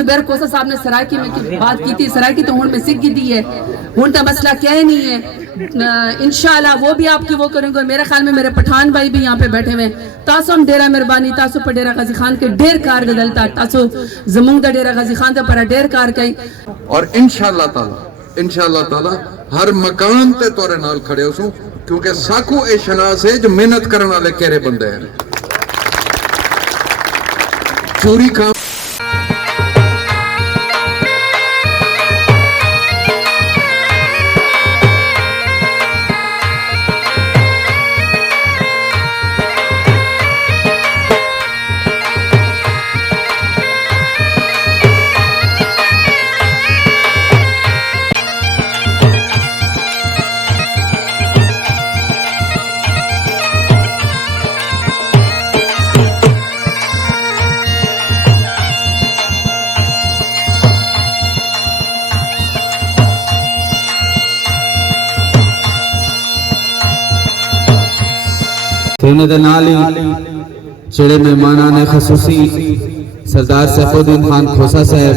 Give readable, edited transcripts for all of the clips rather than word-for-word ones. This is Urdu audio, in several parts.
زبیر کوسا صاحب نے سرائکی میں بات کی تھی، سرائکی تو ہون میں سکھ گی دی ہے، ہون تا مسئلہ کیا ہی نہیں ہے، انشاءاللہ وہ بھی آپ کی وہ کریں گے. میرے خیال میں میرے پٹھان بھائی بھی یہاں پہ بیٹھے ہوئے ہیں. تاسو ہم ڈیرہ مہربانی، تاسو پر ڈیرہ غازی خان کے ڈیر کار دلتا، تاسو زمونگ دا ڈیرہ غازی خان دا پر ڈیر کار کئی. اور انشاءاللہ تعالی ہر مقام تے تورے نال کھڑے ہو سوں، کیونکہ ساکو اے شناس ہے جو محنت کرنے والے کہرے بندے ہیں. چوری کام سونے دے نالی چڑے مہمانان خصوصی سردار سیف الدین خان کھوسا صاحب،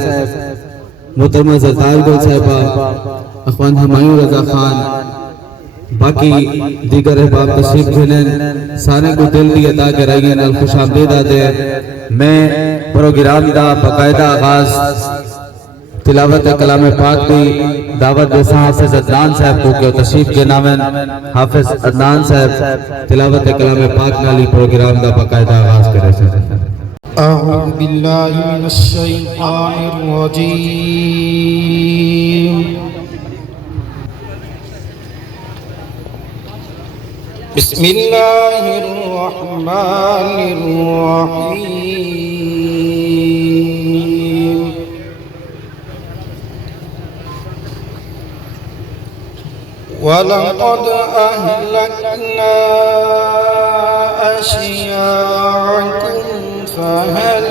محترمہ زردار گل صاحبہ، اخوان ہمایوں رضا خان، باقی دیگر احباب تشریف جنن، سارے کو دل دی عطا کرائیں نال خوش آمدید آدھے. میں پروگرام دا باقاعدہ آغاز تلاوت کلام پاک دی دعوت دیسا حافظ عدنان صاحب کو کہ تشریف کے نامن حافظ عدنان صاحب تلاوت کلام پاک نالی پروگرام دا باقاعدہ آغاز کرے سے. اعوذ باللہ من الشیطان الرجیم، بسم اللہ الرحمن الرحیم. وَلَقَدْ أَهْلَكْنَا أَشْيَاعَكُمْ فَهَلْ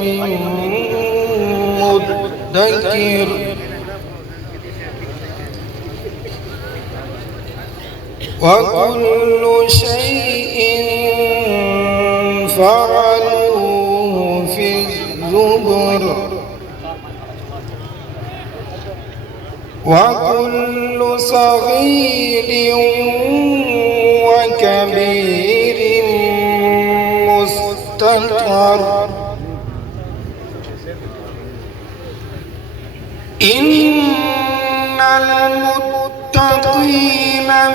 مِن مُدَّكِرٍ. وَكُلُّ شَيْءٍ فَعَلُوهُ فِي الزُّبُرِ. وَكُلُّ صَغِيرٍ وَكَبِيرٍ مُسْتَطَرٍ. إِنَّ الْمُتَّقِينَ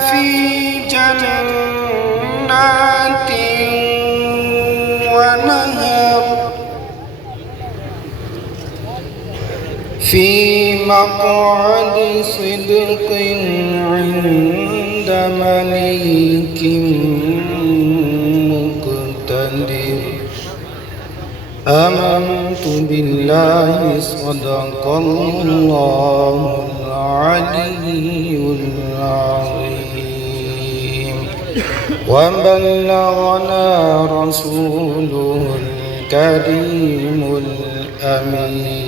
فِي جَنَّاتٍ وَنَهَرٍ، في مقعد صدق عند مليك مقتدر. آمنت بالله صدق الله العلي العظيم، وبلغنا رسوله الكريم الأمين.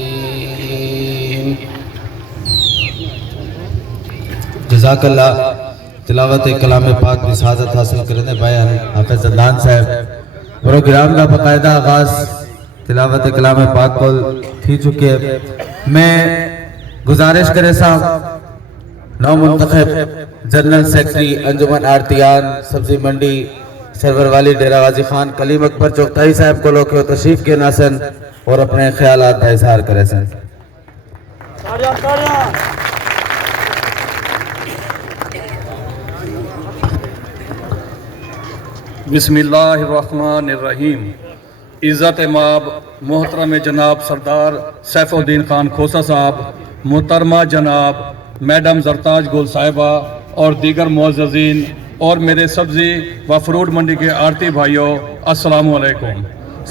جزاک اللہ. تلاوت کلام پاک کی سعادت حاصل کرنے بیان حافظ عدنان صاحب. پروگرام کا باقاعدہ آغاز تلاوت کلام پاک کو تھی چکے. میں گزارش کرے صاحب نو منتخب جنرل سیکٹری انجمن آرتیان سبزی منڈی سرور والی ڈیرہ غازی خان کلیم اکبر چوکتائی صاحب کو لوگ تشریف کے ناسن اور اپنے خیالات کا اظہار کرے سن. بسم اللہ الرحمن الرحیم. عزت مآب محترم جناب سردار سیف الدین خان کھوسا صاحب، محترمہ جناب میڈم زرتاج گل صاحبہ اور دیگر معززین اور میرے سبزی و فروٹ منڈی کے آڑتی بھائیوں، السلام علیکم.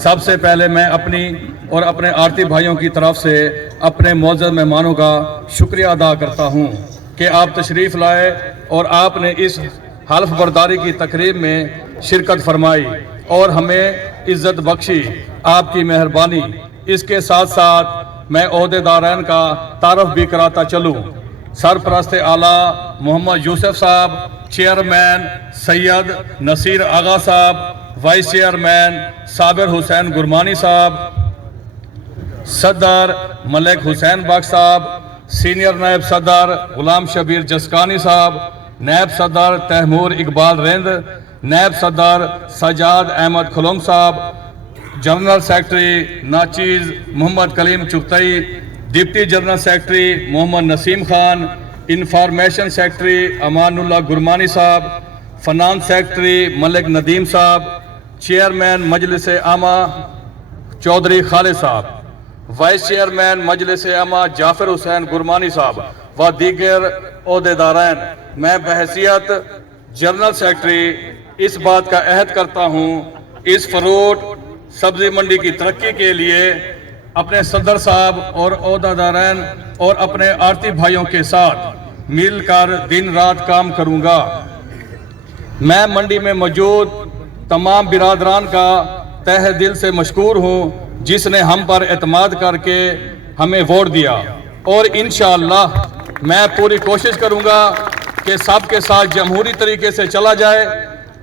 سب سے پہلے میں اپنی اور اپنے آڑتی بھائیوں کی طرف سے اپنے معزز مہمانوں کا شکریہ ادا کرتا ہوں کہ آپ تشریف لائے اور آپ نے اس حلف برداری کی تقریب میں شرکت فرمائی اور ہمیں عزت بخشی. آپ کی مہربانی. اس کے ساتھ ساتھ میں عہدیدارین کا تعارف بھی کراتا چلوں. سرپرست اعلیٰ محمد یوسف صاحب، چیئرمین سید نصیر آغا صاحب، وائس چیئرمین صابر حسین گرمانی صاحب، صدر ملک حسین بخش صاحب، سینئر نائب صدر غلام شبیر جسکانی صاحب، نائب صدر تیمور اقبال رند، نائب صدر سجاد احمد کھلونگ صاحب، جنرل سیکرٹری ناچیز محمد کلیم چغتئی، ڈپٹی جنرل سیکرٹری محمد نسیم خان، انفارمیشن سیکرٹری امان اللہ گرمانی صاحب، فنانس سیکرٹری ملک ندیم صاحب، چیئرمین مجلس عامہ چودھری خالد صاحب، وائس چیئرمین مجلس عامہ جعفر حسین گرمانی صاحب و دیگر عہدیدارین، میں بحیثیت جنرل سیکرٹری اس بات کا عہد کرتا ہوں اس فروٹ سبزی منڈی کی ترقی کے لیے اپنے صدر صاحب اور عہدیدارین اور اپنے آڑتی بھائیوں کے ساتھ مل کر دن رات کام کروں گا۔ میں منڈی میں موجود تمام برادران کا تہ دل سے مشکور ہوں جس نے ہم پر اعتماد کر کے ہمیں ووٹ دیا، اور انشاءاللہ میں پوری کوشش کروں گا کہ سب کے ساتھ جمہوری طریقے سے چلا جائے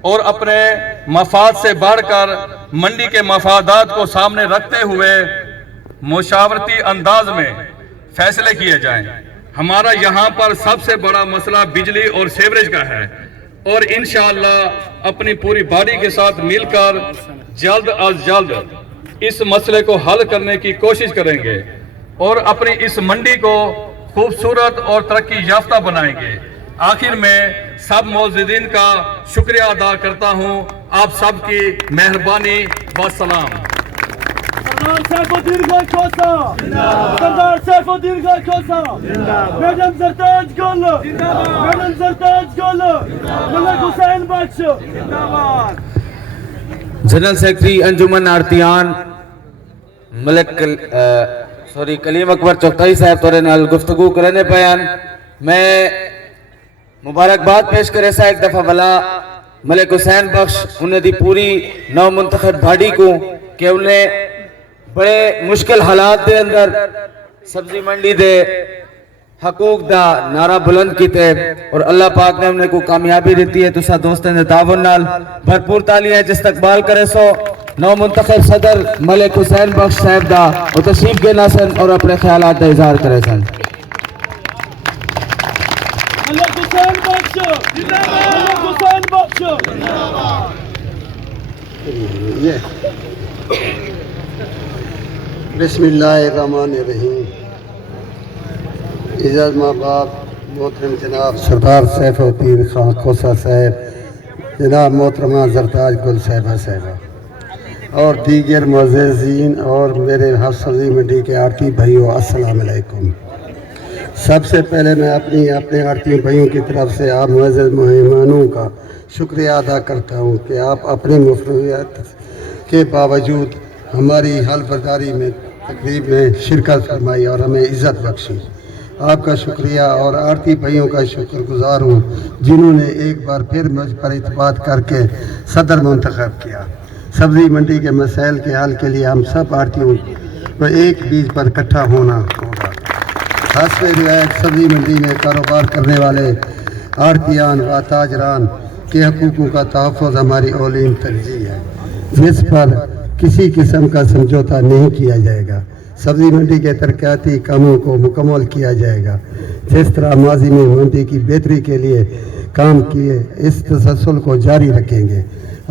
اور اپنے مفاد سے بڑھ کر منڈی کے مفادات کو سامنے رکھتے ہوئے مشاورتی انداز میں فیصلے کیے جائیں۔ ہمارا یہاں پر سب سے بڑا مسئلہ بجلی اور سیوریج کا ہے، اور انشاءاللہ اپنی پوری باڈی کے ساتھ مل کر جلد از جلد اس مسئلے کو حل کرنے کی کوشش کریں گے اور اپنی اس منڈی کو خوبصورت اور ترقی یافتہ بنائیں گے۔ آخر میں سب معززین کا شکریہ ادا کرتا ہوں، آپ سب کی مہربانی و سلام۔ سردار سیف الدین خان کھوسہ سردار سیف الدین خان کھوسہ میڈم زرتاج گل میڈم زرتاج گل ملک حسین بخش جنرل سیکرٹری انجمن آرتیان ملک کلیم اکبر چغتئی صاحب تورے نال گفتگو کرنے پیان میں مبارکباد پیش کرے سا ایک دفعہ والا ملک حسین بخش انہیں دی پوری نو منتخب بھاڑی کو کہ انہیں بڑے مشکل حالات دے اندر سبزی منڈی دے حقوق دا نعرہ بلند کیتے اور اللہ پاک نے انہیں کو کامیابی دیتی ہے۔ تسا دوستیں نے تعاون نال بھرپور تالیاں جس استقبال کرے سو نو منتخب صدر ملک حسین بخش صاحب دا اور تشریف گینا سن اور اپنے خیالات دا اظہار کرے سن۔ ملک حسین بخش ملک حسین بخش بسم اللہ الرحمن الرحیم۔ عزت ماں باپ محترم جناب سردار سیف الدین خان کھوسہ صاحب، جناب محترمہ زرتاج گل صاحبہ اور دیگر معززین اور میرے ہر سبزی منڈی کے آڑتی بھائیوں، السلام علیکم۔ سب سے پہلے میں اپنے آڑتی بھائیوں کی طرف سے آپ معزز مہمانوں کا شکریہ ادا کرتا ہوں کہ آپ اپنی مصروفیات کے باوجود ہماری حلف برداری میں تقریب میں شرکت فرمائی اور ہمیں عزت بخشی۔ آپ کا شکریہ اور آڑتی بھائیوں کا شکر گزار ہوں جنہوں نے ایک بار پھر مجھ پر اعتماد کر کے صدر منتخب کیا۔ سبزی منڈی کے مسائل کے حل کے لیے ہم سب آڑتیوں کو ایک بیج پر اکٹھا ہونا ہوگا۔ حسب روایت سبزی منڈی میں کاروبار کرنے والے آڑتیان و تاجران کے حقوقوں کا تحفظ ہماری اولین ترجیح ہے، جس پر کسی قسم کا سمجھوتا نہیں کیا جائے گا۔ سبزی منڈی کے ترقیاتی کاموں کو مکمل کیا جائے گا جس طرح ماضی میں منڈی کی بہتری کے لیے کام کیے، اس تسلسل کو جاری رکھیں گے۔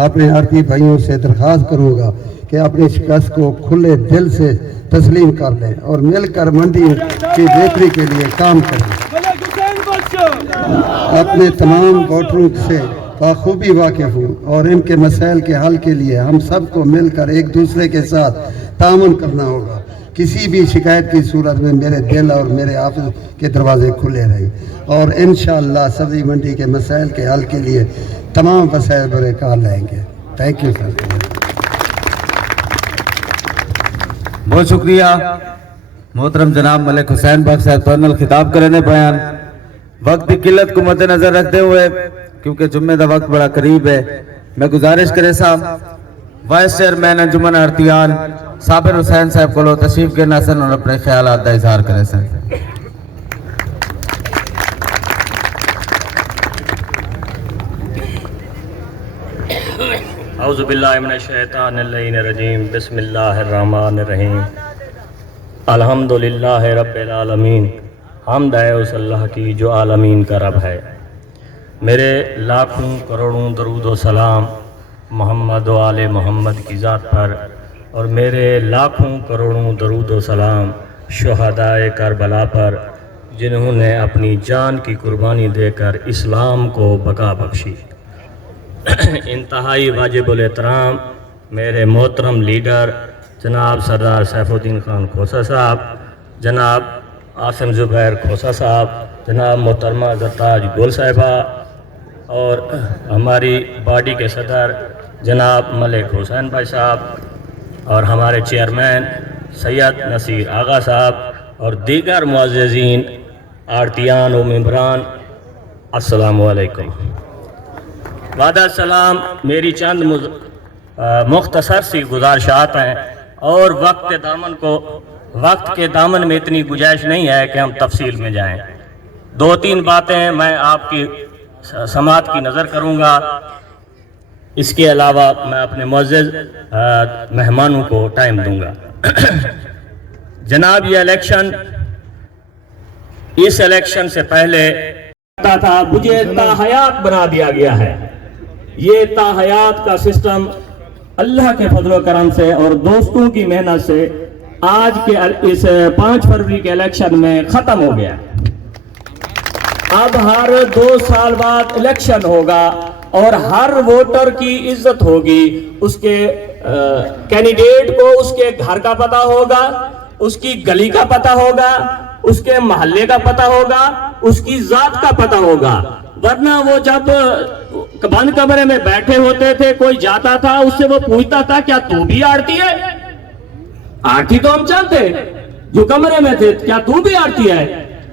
اپنے آڑتی بھائیوں سے درخواست کروں گا کہ اپنی شکست کو کھلے دل سے تسلیم کر لیں اور مل کر منڈی کی بہتری کے لیے کام کریں۔ ملک حسین بخش اپنے تمام ووٹروں سے بخوبی واقف ہوں اور ان کے مسائل کے حل کے لیے ہم سب کو مل کر ایک دوسرے کے ساتھ تعاون کرنا ہوگا۔ کسی بھی شکایت کی صورت میں میرے دل اور میرے آفس کے دروازے کھلے رہیں اور انشاءاللہ سبزی منڈی کے مسائل کے حل کے لیے تمام وسائل برے کار لیں گے۔ Thank you sir. بہت شکریہ محترم جناب ملک حسین بخش صاحب تورنل خطاب کرنے بیان۔ وقت کی قلت کو مد نظر رکھتے ہوئے کیونکہ جمعے دا وقت بڑا قریب ہے، میں گزارش کرے صاحب وائس چیئرمین انجمن آرتیان صابر حسین صاحب کو تشریف گرنا سن اور اپنے خیالات دا اظہار کرے سن۔ اعوذ باللہ من الشیطان اللعین الرجیم، بسم اللہ الرحمن الرحیم۔ الحمدللہ رب العالمین، حمد ہے اس اللہ کی جو عالمین کا رب ہے۔ میرے لاکھوں کروڑوں درود و سلام محمد و آل محمد کی ذات پر، اور میرے لاکھوں کروڑوں درود و سلام شہدائے کربلا پر، جنہوں نے اپنی جان کی قربانی دے کر اسلام کو بقا بخشی۔ انتہائی واجب الاحترام میرے محترم لیڈر جناب سردار سیف الدین خان کھوسا صاحب، جناب عاصم زبیر کھوسا صاحب، جناب محترمہ زرتاج گل صاحبہ، اور ہماری باڈی کے صدر جناب ملک حسین بھائی صاحب، اور ہمارے چیئرمین سید نصیر آغا صاحب، اور دیگر معززین آرتیان و ممبران، السلام علیکم۔ بعد السلام میری چند مختصر سی گزارشات ہیں، اور وقت کے دامن میں اتنی گنجائش نہیں ہے کہ ہم تفصیل میں جائیں۔ 2-3 باتیں میں آپ کی سماعت کی نظر کروں گا، اس کے علاوہ میں اپنے معزز مہمانوں کو ٹائم دوں گا۔ جناب، یہ الیکشن، اس الیکشن سے پہلے تھا مجھے تاحیات بنا دیا گیا ہے۔ یہ تاحیات کا سسٹم اللہ کے فضل و کرم سے اور دوستوں کی محنت سے آج کے اس 5 فروری کے الیکشن میں ختم ہو گیا۔ اب ہر 2 سال بعد الیکشن ہوگا، اور ہر ووٹر کی عزت ہوگی، اس کے کینڈیڈیٹ کو اس کے گھر کا پتہ ہوگا، اس کی گلی کا پتہ ہوگا، اس کے محلے کا پتہ ہوگا، اس کی ذات کا پتہ ہوگا۔ ورنہ وہ جب بند کمرے میں بیٹھے ہوتے تھے، کوئی جاتا تھا اس سے وہ پوچھتا تھا کیا تو بھی آڑتی ہے؟ آڑتی تو ہم چاہتے جو کمرے میں تھے، کیا تو بھی آڑتی ہے؟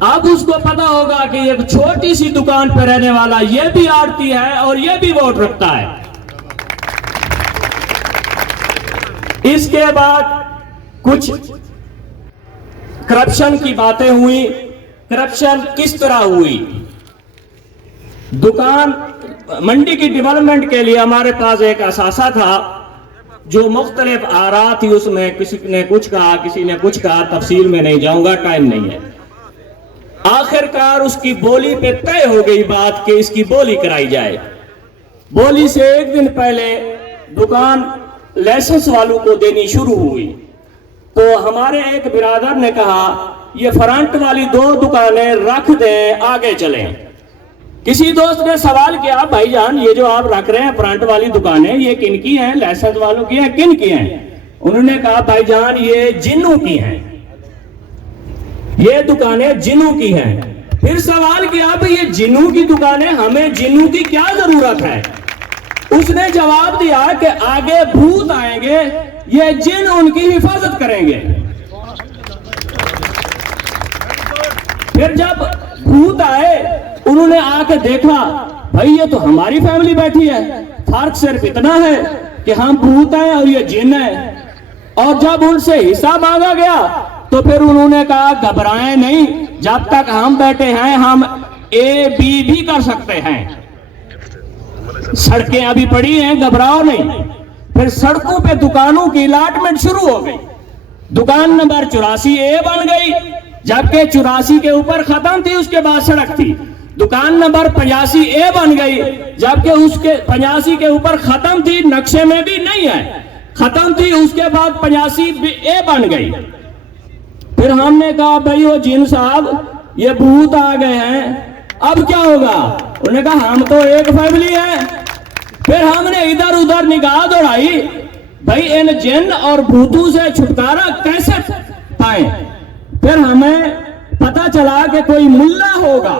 اب اس کو پتا ہوگا کہ ایک چھوٹی سی دکان پہ رہنے والا یہ بھی آڑتی ہے اور یہ بھی ووٹ رکھتا ہے۔ اس کے بعد کچھ کرپشن کی باتیں ہوئی۔ کرپشن کس طرح ہوئی؟ دکان منڈی کی ڈیولپمنٹ کے لیے ہمارے پاس ایک اثاثہ تھا، جو مختلف آراء تھی، اس میں کسی نے کچھ کہا، کسی نے کچھ کہا، تفصیل میں نہیں جاؤں گا، ٹائم نہیں ہے۔ آخر کار اس کی بولی پہ طے ہو گئی بات کہ اس کی بولی کرائی جائے۔ بولی سے 1 دن پہلے دکان لائسنس والوں کو دینی شروع ہوئی، تو ہمارے ایک برادر نے کہا یہ فرنٹ والی 2 دکانیں رکھ دیں، آگے چلیں۔ کسی دوست نے سوال کیا، بھائی جان یہ جو آپ رکھ رہے ہیں فرنٹ والی دکانیں، یہ کن کی ہیں؟ لائسنس والوں کی ہیں، کن کی ہیں؟ انہوں نے کہا بھائی جان یہ جنوں کی ہیں، یہ دکانیں جنوں کی ہیں۔ پھر سوال کیا بھائی یہ جنوں کی دکانیں، ہمیں جنوں کی کیا ضرورت ہے؟ اس نے جواب دیا کہ آگے بھوت آئیں گے، یہ جن ان کی حفاظت کریں گے۔ پھر جب بھوت آئے، انہوں نے آ کے دیکھا بھائی یہ تو ہماری فیملی بیٹھی ہے، فرق صرف اتنا ہے کہ ہم بھوت ہیں اور یہ جن ہیں۔ اور جب ان سے حصہ مانگا گیا تو پھر انہوں نے کہا گھبرائیں نہیں، جب تک ہم بیٹھے ہیں ہم A-B بھی کر سکتے ہیں، سڑکیں ابھی پڑی ہیں، گھبراؤ نہیں۔ پھر سڑکوں پہ دکانوں کی الاٹمنٹ شروع ہو گئی۔ دکان نمبر 84A بن گئی، جبکہ 84 کے اوپر ختم تھی، اس کے بعد سڑک تھی۔ دکان نمبر 85A بن گئی، جبکہ اس کے 85 کے اوپر ختم تھی، نقشے میں بھی نہیں ہے، ختم تھی، اس کے بعد 85A بن گئی۔ پھر ہم نے کہا بھائی وہ جن صاحب یہ بھوت آ گئے ہیں، اب کیا ہوگا؟ انہوں نے کہا ہم تو ایک فیملی ہے۔ پھر ہم نے ادھر ادھر نگاہ دوڑائی، بھائی ان جن اور بھوتوں سے چھٹکارا کیسے پائیں؟ پھر ہمیں پتا چلا کہ کوئی ملا ہوگا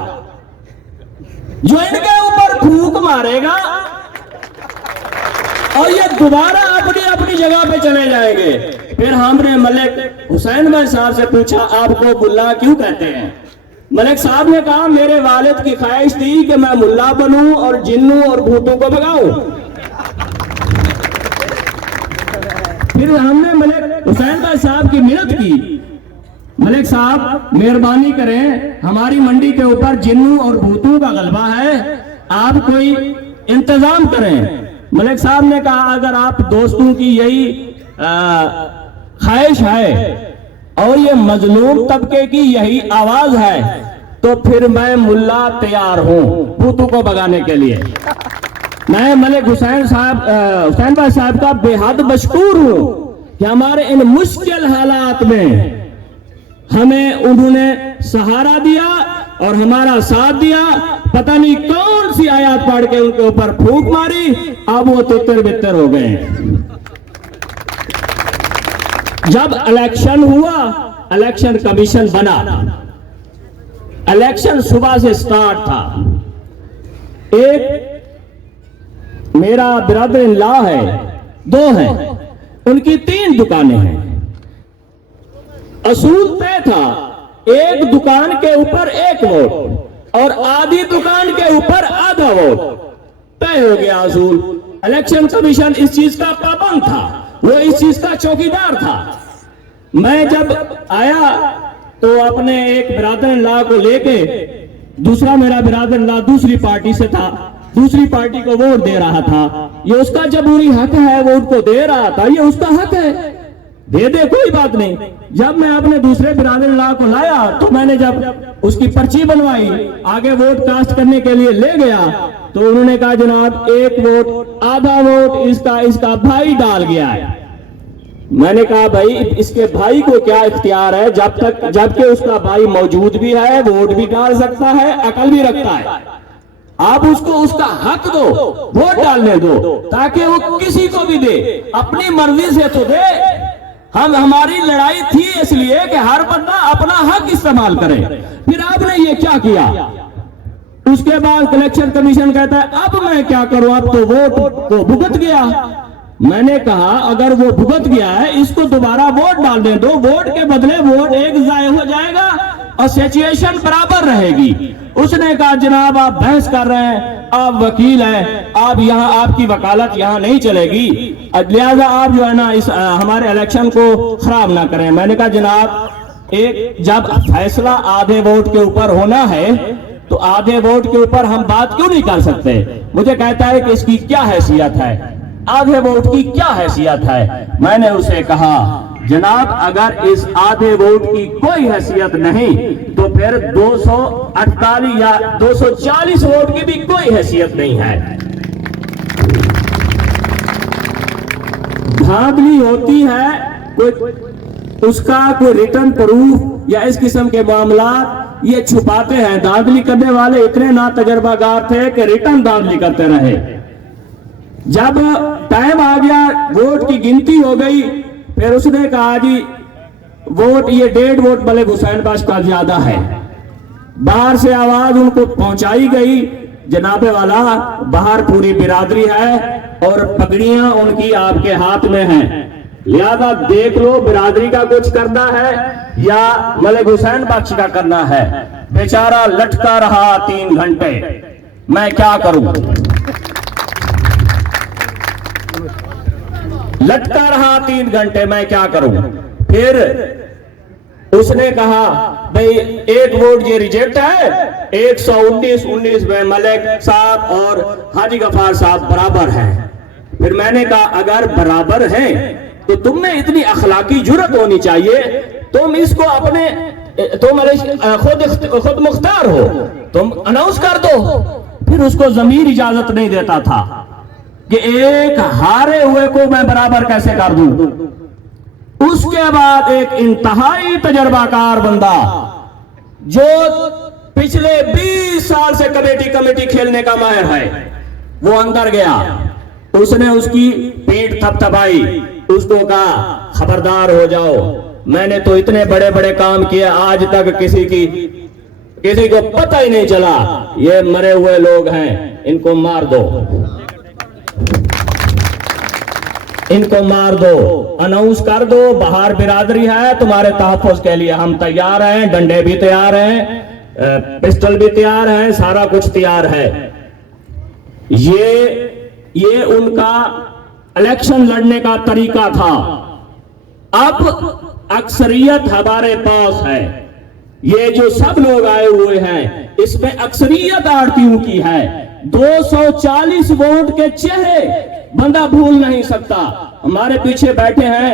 جو ان کے اوپر پھونک مارے گا اور یہ دوبارہ اپنی اپنی جگہ پہ چلے جائیں گے۔ پھر ہم نے ملک حسین بھائی صاحب سے پوچھا آپ کو ملا کیوں کہتے ہیں؟ ملک صاحب نے کہا میرے والد کی خواہش تھی کہ میں ملا بنوں اور جنوں اور بھوتوں کو بھگاؤں۔ پھر ہم نے ملک حسین بھائی صاحب کی منت کی، ملک صاحب مہربانی کریں، ہماری منڈی کے اوپر جنوں اور بھوتوں کا غلبہ ہے، آپ کوئی انتظام کریں۔ ملک صاحب نے کہا اگر آپ دوستوں کی یہی خواہش ہے اور یہ مظلوم طبقے کی یہی آواز ہے تو پھر میں ملا تیار ہوں بھوتوں کو بگانے کے لیے. میں ملک حسین بھائی صاحب کا بے حد مشکور ہوں کہ ہمارے ان مشکل حالات میں ہمیں انہوں نے سہارا دیا اور ہمارا ساتھ دیا. پتہ نہیں کون سی آیات پڑھ کے ان کے اوپر پھونک ماری, اب وہ تتر بتر ہو گئے. جب الیکشن ہوا, الیکشن کمیشن بنا, الیکشن صبح سے سٹارٹ تھا. ایک میرا برادر ان لا ہے, 2 ہیں, ان کی 3 دکانیں ہیں. اصول طے تھا ایک دکان کے اوپر 1 ووٹ اور آدھی دکان کے اوپر آدھا ووٹ. طے ہو گیا اصول. الیکشن کمیشن اس چیز کا پابند تھا, وہ اس چیز کا چوکیدار تھا. میں جب آیا تو اپنے ایک برادر اللہ کو لے کے, دوسرا میرا برادر اللہ دوسری پارٹی سے تھا, دوسری پارٹی کو ووٹ دے رہا تھا. یہ اس کا جمہوری حق ہے, ووٹ کو دے رہا تھا, یہ اس کا حق ہے, دے دے کوئی بات نہیں. جب میں اپنے دوسرے برادر اللہ کو لایا تو میں نے جب اس کی پرچی بنوائی, آگے ووٹ کاسٹ کرنے کے لیے لے گیا تو انہوں نے کہا جناب 1 ووٹ آدھا ووٹ اس کا بھائی ڈال گیا ہے. میں نے کہا بھائی اس کے بھائی کو کیا اختیار ہے, جبکہ اس کا بھائی موجود بھی ہے, ووٹ بھی ڈال سکتا ہے, عقل بھی رکھتا ہے. آپ اس کو اس کا حق دو, ووٹ ڈالنے دو, تاکہ وہ کسی کو بھی دے, اپنی مرضی سے تو دے. ہماری لڑائی تھی اس لیے کہ ہر بندہ اپنا حق استعمال کرے. پھر آپ نے یہ کیا کیا؟ اس کے بعد الیکشن کمیشن کہتا ہے اب میں کیا کروں, اب تو ووٹ تو بھگت گیا. میں نے کہا اگر وہ بھگت گیا ہے اس کو دوبارہ ووٹ ڈالنے دو, ووٹ کے بدلے ووٹ ایک ضائع ہو جائے گا اور سچویشن برابر رہے گی. اس نے کہا جناب آپ بحث کر رہے ہیں, آپ وکیل ہیں, آپ یہاں آپ کی وکالت یہاں نہیں چلے گی, لہذا آپ جو ہے نا اس ہمارے الیکشن کو خراب نہ کریں. میں نے کہا جناب جب فیصلہ آدھے ووٹ کے اوپر ہونا ہے تو آدھے ووٹ کے اوپر ہم بات کیوں نہیں کر سکتے؟ مجھے کہتا ہے کہ اس کی کیا حیثیت ہے, آدھے ووٹ کی کیا حیثیت ہے؟ میں نے اسے کہا جناب اگر اس آدھے ووٹ کی کوئی حیثیت نہیں تو پھر 248 یا 240 ووٹ کی بھی کوئی حیثیت نہیں ہے. دھاندلی ہوتی ہے, کوئی اس کا کوئی ریٹرن پروف یا اس قسم کے معاملات یہ چھپاتے ہیں. دھاندلی کرنے والے اتنے نا تجربہ کار تھے کہ ریٹرن دھاندلی کرتے رہے. جب ٹائم آ گیا, ووٹ کی گنتی ہو گئی, پھر اس نے کہا جی ووٹ یہ 1.5 ووٹ ملک حسین بخش کا زیادہ ہے. باہر سے آواز ان کو پہنچائی گئی جناب والا باہر پوری برادری ہے اور پگڑیاں ان کی آپ کے ہاتھ میں ہیں, لہذا دیکھ لو برادری کا کچھ کرنا ہے یا ملک حسین بخش کا کرنا ہے. بیچارہ لٹکا رہا 3 گھنٹے, میں کیا کروں, لٹکا رہا 3 گھنٹے, میں کیا کروں. پھر اس نے کہا بھئی 1 ووٹ یہ ریجیکٹ ہے, 119 میں ملک صاحب اور حاجی غفار صاحب برابر ہیں. پھر میں نے کہا اگر برابر ہیں تو تم میں اتنی اخلاقی جرت ہونی چاہیے, تم اس کو اپنے تم خود مختار ہو, تم اناؤنس کر دو. پھر اس کو ضمیر اجازت نہیں دیتا تھا کہ ایک ہارے ہوئے کو میں برابر کیسے کر دوں. اس کے بعد ایک انتہائی تجربہ کار بندہ جو پچھلے 20 سال سے کمیٹی کھیلنے کا ماہر ہے, وہ اندر گیا, اس نے اس کی پیٹھ تھپتھپائی, اس کو کہا خبردار ہو جاؤ, میں نے تو اتنے بڑے کام کیے, آج تک کسی کو پتہ ہی نہیں چلا, یہ مرے ہوئے لوگ ہیں, ان کو مار دو, ان کو مار دو, اناؤنس کر دو باہر برادری ہے, تمہارے تحفظ کے لیے ہم تیار ہیں, ڈنڈے بھی تیار ہیں, پسٹل بھی تیار ہیں, سارا کچھ تیار ہے. یہ ان کا الیکشن لڑنے کا طریقہ تھا. اب اکثریت ہمارے پاس ہے, یہ جو سب لوگ آئے ہوئے ہیں اس میں اکثریت آڑتیوں کی ہے. 240 ووٹ کے چہرے بندہ بھول نہیں سکتا. ہمارے پیچھے بیٹھے ہیں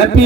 MP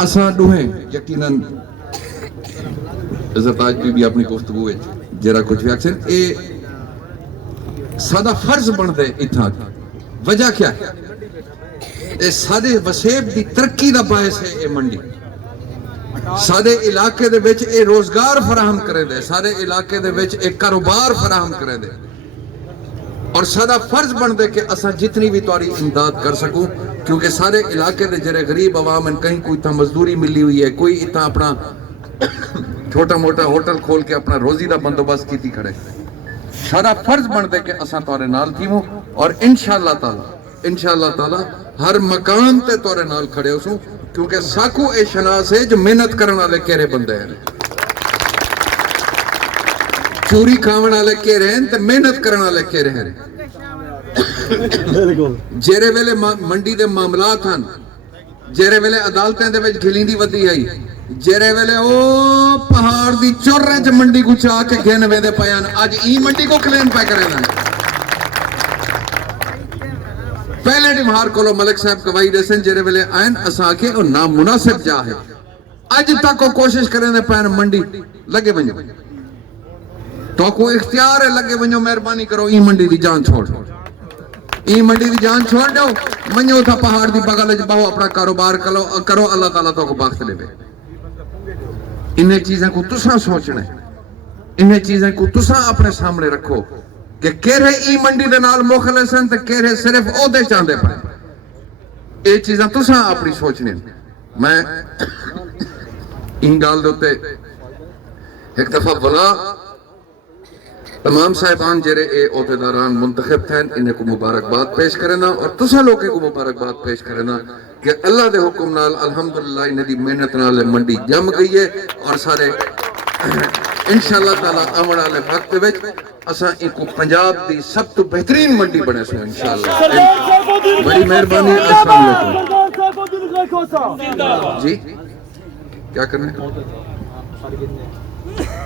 اساں دوہیں یقیناً زرتاج بھی اپنی گفتگو جرا کچھ بھی اکثر اے سادہ فرض بن دے اتھا وجہ کیا ہے اے سادے وسیب دی ترقی دا باعث ہے اے منڈی سادے علاقے دے وچ اے روزگار فراہم کرے دے سارے علاقے دے وچ اے کاروبار فراہم کرے دے اور سادہ فرض بن دے کہ اساں جتنی بھی تواری امداد کر سکوں کیونکہ سارے علاقے دے جرے غریب عوام ان کہیں کوئی تا مزدوری ملی ہوئی ہے کوئی اتنا اپنا چھوٹا موٹا ہوٹل کھول کے اپنا روزی دا بندوبست کیتی کھڑے سارا فرض بن دے کہ اساں تورے نال تھیوں اور انشاءاللہ تعالی ہر مقام تے تورے نال کھڑے ہو سوں کیونکہ ساکو اے شناس ہے جو محنت کرنے والے کہرے بندے ہیں چوری کھاون والے کہرے ہیں تے محنت کرنے والے کہرے ہیں جیرے ویلے منڈی دے معاملات ہیں جیرے ویلے عدالتیں دے وچ گھلیندی ودی آئی جیرے ویلے او پہاڑ دی چوریں چ منڈی کو چاہ کے گھن ویندے پیان آج ای منڈی کو کلیم پہ کرے نا پہلے ڈمہار کولو ملک صاحب گواہی دے سن جیرے ویلے آئین اساں کے او نامناسب جا ہے اج تک کو کوشش کریں دے پیان منڈی لگے ونجو تو کو اختیار ہے لگے ونجو مہربانی کرو ای منڈی دی جان چھوڑ ای منڈی دی جان چھوڑ دو منجو تھا پہاڑ دی بغل بہو اپنا کاروبار کرو اللہ تعالیٰ تو کو باخت لے بے انہیں چیزیں کو تساں سوچنے انہیں چیزیں کو تساں اپنے سامنے رکھو کہ کہرے ای منڈی دے نال مخلص ہیں تو کہرے صرف او دے چاندے پائیں اے چیزیں تساں اپنی سوچنے میں گال دوتے ایک دفعہ بلا تمام صاحبان جرے اے عہدیداران منتخب تھے انہیں کو مبارکباد پیش کرنا اور تسا لوگوں کو مبارکباد پیش کرنا کہ اللہ دے حکم نال الحمدللہ انہیں دی محنت نال منڈی جم گئی ہے اور سارے انشاءاللہ تعالیٰ آمن والے وقت وچ اساں ان کو پنجاب دی سب تو بہترین منڈی بنے سو انشاءاللہ بڑی مہربانی السلام علیکم جی کیا کرنا ہے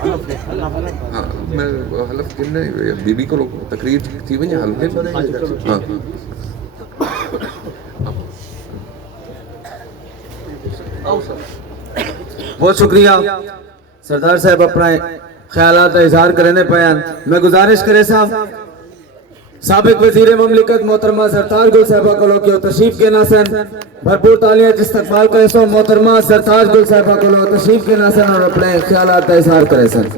ہاں میں حلف کرنے بی بی کو لوگ تقریر تھی ونجے حلف ہاں بہت شکریہ سردار صاحب اپنا خیالات اظہار کرنے پیان میں گزارش کرے صاحب سابق وزیر مملکت محترمہ سرتاج گل صاحبہ کو لوگ تشریف کے ناسن بھرپور تعلیت استقبال کرے سو محترمہ سرتاج گل صاحبہ کو لوگ تشریف کے ناسن اور اپنے خیالات کا اظہار کرے سن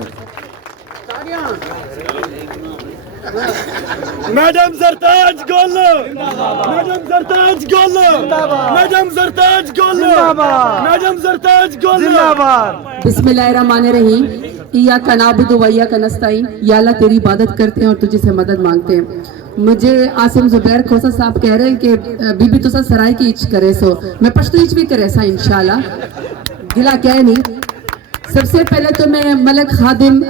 میڈم زرتاج گل میڈم زرتاج گل میڈم زرتاج گل میڈم زرتاج گل بسم اللہ الرحمن الرحیم ایاک نعبد و ایاک نستعین یا اللہ تیری عبادت کرتے ہیں اور تجھے سے مدد مانگتے ہیں مجھے عاصم زبیر کھوسا صاحب کہہ رہے ہیں کہ بی بی تسا سرائے کی اچ کرے سو میں پشتو اچ بھی کرے سا انشاءاللہ گلا کہہ نہیں سب سے پہلے تو میں ملک خادم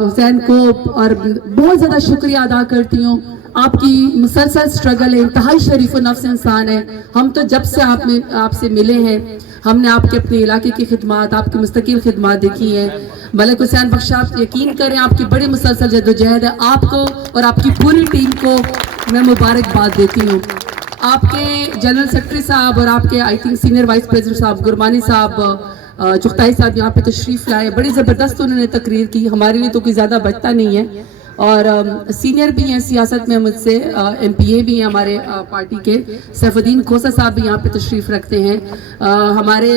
حسین کو اور بہت زیادہ شکریہ ادا کرتی ہوں آپ کی مسلسل سٹرگل ہے انتہائی شریف و نفس انسان ہے ہم تو جب سے آپ سے ملے ہیں ہم نے آپ کے اپنے علاقے کی خدمات آپ کی مستقل خدمات دیکھی ہیں ملک حسین بخش آپ یقین کریں آپ کی بڑی مسلسل جدوجہد ہے آپ کو اور آپ کی پوری ٹیم کو میں مبارکباد دیتی ہوں آپ کے جنرل سیکرٹری صاحب اور آپ کے I think senior vice president صاحب گرمانی صاحب چغتائی صاحب یہاں پہ تشریف لائے بڑی زبردست انہوں نے تقریر کی ہمارے لیے تو کوئی زیادہ بچتا نہیں ہے اور سینئر بھی ہیں سیاست میں مجھ سے ایم پی اے بھی ہیں ہمارے پارٹی کے سیف الدین کھوسا صاحب بھی یہاں پہ تشریف رکھتے ہیں ہمارے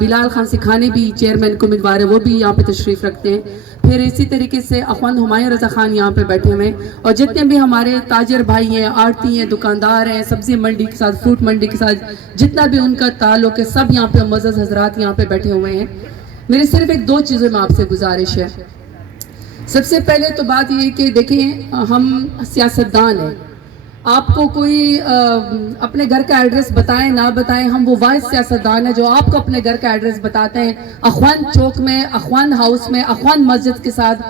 بلال خان سکھانے بھی چیئرمین کو امیدوار ہے وہ بھی یہاں پہ تشریف رکھتے ہیں پھر اسی طریقے سے اخوان ہمایوں رضا خان یہاں پہ بیٹھے ہوئے ہیں اور جتنے بھی ہمارے تاجر بھائی ہیں آڑتی ہیں دکاندار ہیں سبزی منڈی کے ساتھ فروٹ منڈی کے ساتھ جتنا بھی ان کا تعلق ہے سب یہاں پہ معزز حضرات یہاں پہ بیٹھے ہوئے ہیں میری صرف ایک دو چیزوں میں آپ سے گزارش ہے سب سے پہلے تو بات یہ کہ دیکھیں ہم سیاستدان ہیں آپ کو کوئی اپنے گھر کا ایڈریس بتائیں نہ بتائیں ہم وہ واحد سیاستدان ہیں جو آپ کو اپنے گھر کا ایڈریس بتاتے ہیں اخوان چوک میں اخوان ہاؤس میں اخوان مسجد کے ساتھ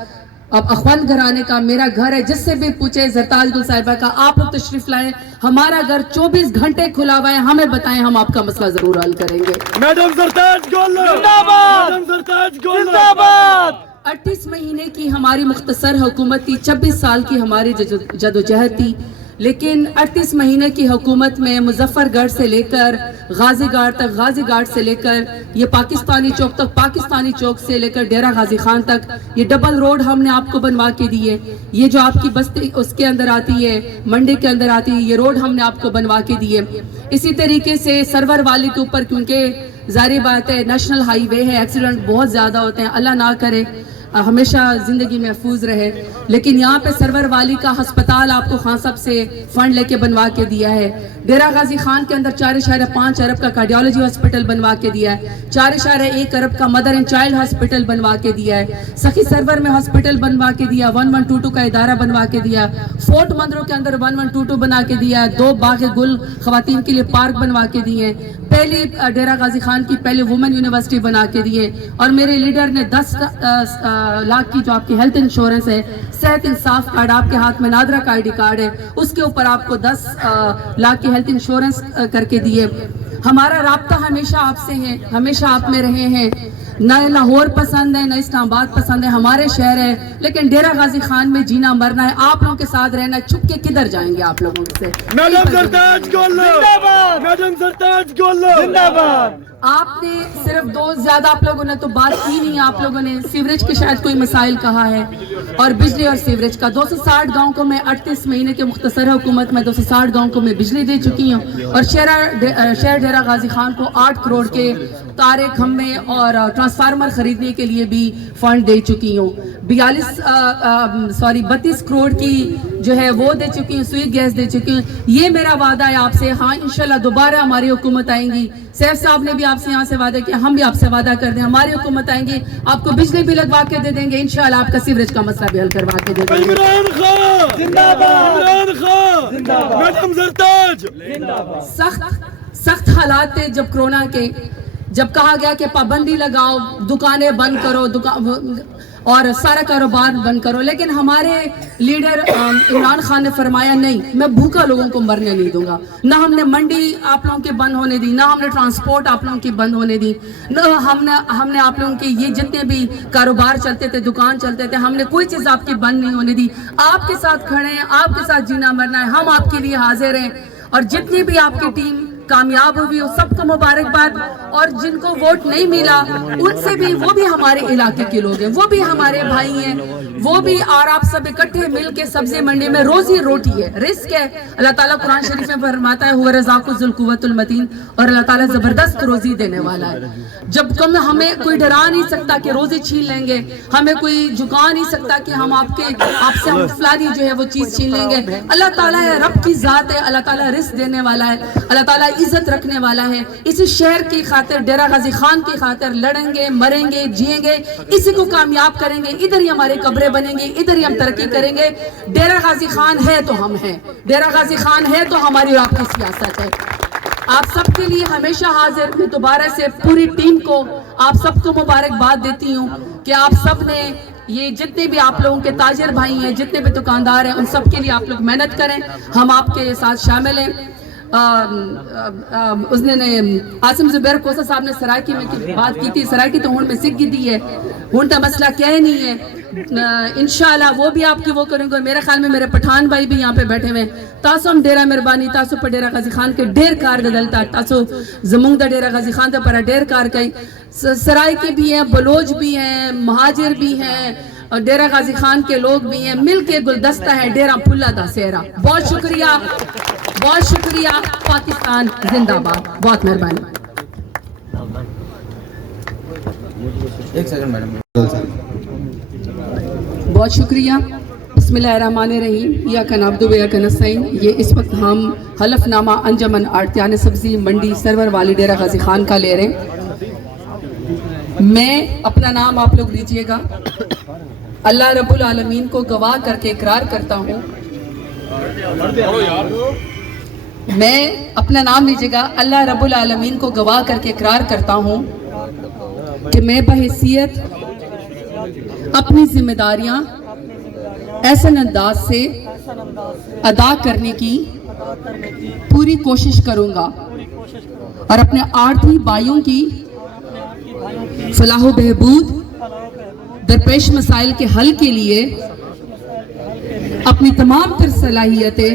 اب اخوان گھرانے کا میرا گھر ہے جس سے بھی پوچھے زرتاج گل صاحبہ کا آپ لوگ تشریف لائیں ہمارا گھر 24 گھنٹے کھلا ہوا ہے ہمیں بتائیں ہم آپ کا مسئلہ ضرور حل کریں گے میڈم زرتاج گل زندہ باد میڈم زرتاج گل زندہ باد 38 مہینے کی ہماری مختصر حکومت تھی 26 سال کی ہماری جدوجہد تھی لیکن 38 مہینے کی حکومت میں مظفر گڑھ سے لے کر غازی گھاٹ تک، غازی گھاٹ سے لے کر یہ پاکستانی چوک تک، پاکستانی چوک سے لے کر ڈیرہ غازی خان تک یہ ڈبل روڈ ہم نے آپ کو بنوا کے دی ہے. یہ جو آپ کی بستی اس کے اندر آتی ہے، منڈی کے اندر آتی ہے، یہ روڈ ہم نے آپ کو بنوا کے دی ہے. اسی طریقے سے سرور والی کے اوپر، کیونکہ ظاہر بات ہے نیشنل ہائی وے ہے، ایکسیڈنٹ بہت زیادہ ہوتے ہیں، اللہ نہ کرے، ہمیشہ زندگی محفوظ رہے. لیکن یہاں پہ سرور والی کا ہسپتال آپ کو خان صاحب سے فنڈ لے کے بنوا کے دیا ہے. ڈیرہ غازی خان کے اندر 4.5 ارب کا کارڈیالوجی ہاسپٹل بنوا کے دیا ہے. 4.1 ارب کا مدر اینڈ چائلڈ ہاسپٹل بنوا کے دیا ہے. سخی سرور میں ہاسپٹل بنوا کے دیا. 1122 کا ادارہ بنوا کے دیا. فورٹ مندروں کے اندر 1122 بنا کے دیا. 2 باغ گل خواتین کے لیے پارک بنوا کے دیے. پہلی ڈیرہ غازی خان کی پہلے وومن یونیورسٹی بنا کے دیے. اور میرے لیڈر نے 10 لاکھ کی جو آپ کی ہیلتھ انشورنس ہے، صحت انصاف کارڈ آپ کے ہاتھ میں، نادرا کا آئی ڈی کارڈ ہے، اس کے اوپر آپ کو 10 لاکھ کی ہیلتھ انشورنس کر کے دیے. ہمارا رابطہ ہمیشہ آپ سے ہے، ہمیشہ آپ میں رہے ہیں. نہ لاہور پسند ہے، نہ اسلام آباد پسند ہے، ہمارے شہر ہے، لیکن ڈیرہ غازی خان میں جینا مرنا ہے. آپ لوگوں کے ساتھ رہنا ہے. چھپ کے کدھر جائیں گے آپ لوگوں سے؟ میڈم زرتاج گل زندہ باد، میڈم زرتاج گل زندہ باد. آپ نے صرف 2 زیادہ آپ لوگوں نے تو بات کی نہیں. آپ لوگوں نے سیوریج کے شاید کوئی مسائل کہا ہے، اور بجلی اور سیوریج کا. 260 گاؤں کو میں 38 مہینے کے مختصر حکومت میں 260 گاؤں کو میں بجلی دے چکی ہوں. اور شہر ڈیرہ غازی خان کو 8 کروڑ کے تارے کھمبے اور ٹرانسفارمر خریدنے کے لیے بھی فنڈ دے چکی ہوں. 32 کروڑ کی جو ہے وہ دے چکی ہوں. سوئی گیس دے چکی ہوں. یہ میرا وعدہ ہے آپ سے. ہاں انشاءاللہ دوبارہ ہماری حکومت آئیں گی. سیف صاحب نے بھی آپ سے یہاں سے وعدہ کیا، ہم بھی آپ سے وعدہ کر دیں ہماری حکومت آئیں گی، آپ کو بجلی بھی لگوا کے دے دیں گے، انشاءاللہ آپ کا سیوریج کا مسئلہ بھی حل کروا کے دے دیں گے. عمران خان زندہ باد، عمران خان زندہ باد، میڈم زرتاج زندہ باد. سخت حالات تھے جب کرونا کے، جب کہا گیا کہ پابندی لگاؤ، دکانیں بند کرو، اور سارا کاروبار بند کرو، لیکن ہمارے لیڈر عمران خان نے فرمایا نہیں، میں بھوکا لوگوں کو مرنے نہیں دوں گا. نہ ہم نے منڈی آپ لوگوں کے بند ہونے دی، نہ ہم نے ٹرانسپورٹ آپ لوگوں کی بند ہونے دی، نہ ہم نے آپ لوگوں کے یہ جتنے بھی کاروبار چلتے تھے، دکان چلتے تھے، ہم نے کوئی چیز آپ کی بند نہیں ہونے دی. آپ کے ساتھ کھڑے ہیں، آپ کے ساتھ جینا مرنا ہے، ہم آپ کے لیے حاضر ہیں. اور جتنی بھی آپ کی ٹیم کامیاب ہوئی ہو سب کو مبارکباد. اور جن کو ووٹ نہیں ملا ان سے بھی، وہ بھی ہمارے علاقے کے لوگ ہیں، وہ بھی ہمارے بھائی ہیں، وہ بھی. اور آپ سب اکٹھے مل کے سبزی منڈی میں روزی روٹی ہے، رزق ہے. اللہ تعالیٰ قرآن شریف میں فرماتا ہے هو الرزاق ذو القوۃ المتین، اور اللہ تعالیٰ زبردست روزی دینے والا ہے. جب کم ہمیں کوئی ڈرا نہیں سکتا کہ روزی چھین لیں گے، ہمیں کوئی جھکا نہیں سکتا کہ ہم آپ سے ہم فلانی جو ہے وہ چیز چھین لیں گے. اللہ تعالیٰ ہے، رب کی ذات ہے، اللہ تعالیٰ رزق دینے والا ہے، اللہ تعالیٰ عزت رکھنے والا ہے. اسی شہر کی خاطر، ڈیرہ غازی خان کی خاطر لڑیں گے، مریں گے، جیئیں گے، اسی کو کامیاب کریں گے. ادھر ہی ہمارے قبریں بنیں گے، ادھر ہی ہم ترقی کریں گے. ڈیرہ غازی خان ہے تو ہم ہیں، ڈیرہ غازی خان ہے تو ہماری اور آپ کی سیاست ہے. آپ سب کے لیے ہمیشہ حاضر. میں دوبارہ سے پوری ٹیم کو، آپ سب کو مبارکباد دیتی ہوں کہ آپ سب نے یہ جتنے بھی آپ لوگوں کے تاجر بھائی ہیں، جتنے بھی دکاندار ہیں، ان سب کے لیے آپ لوگ محنت کریں. ہم آپ کے ساتھ شامل ہیں. اس نے عاصم زبیر کوسا صاحب نے سرائکی میں کی بات کی تھی. سرائکی تو ہون میں سکھ گی دی ہے، ہون تا مسئلہ کیا ہی نہیں ہے. انشاءاللہ وہ بھی آپ کی وہ کریں گے. میرے خیال میں میرے پٹھان بھائی بھی یہاں پہ بیٹھے ہوئے. تاسو ہم ڈیرہ مہربانی، تاسو پر ڈیرہ غازی خان کے ڈیر کار دلتا، تاسو زمونگ دا ڈیرہ غازی خان دا پر ڈیر کار کئی. سرائکی بھی ہیں، بلوچ بھی ہیں، مہاجر بھی ہیں، اور ڈیرہ غازی خان کے لوگ بھی ہیں. مل کے گلدستہ ہے ڈیرہ پھلا دا سہرا. بہت شکریہ، بہت شکریہ. پاکستان زندہ باد. بہت مہربانی. بہت شکریہ. بسم اللہ الرحمن الرحیم. ایاک نعبد و ایاک نستعین. یہ اس وقت ہم حلف نامہ انجمن آڑتیان سبزی منڈی سرور والی ڈیرہ غازی خان کا لے رہے ہیں. میں اپنا نام آپ لوگ لیجئے گا. اللہ رب العالمین کو گواہ کر کے اقرار کرتا ہوں. میں اپنا نام لیجئے گا. اللہ رب العالمین کو گواہ کر کے اقرار کرتا ہوں کہ میں بحیثیت اپنی ذمہ داریاں احسن انداز سے ادا کرنے کی پوری کوشش کروں گا، اور اپنے آرتھی بھائیوں کی فلاح و بہبود، درپیش مسائل کے حل کے لیے اپنی تمام تر صلاحیتیں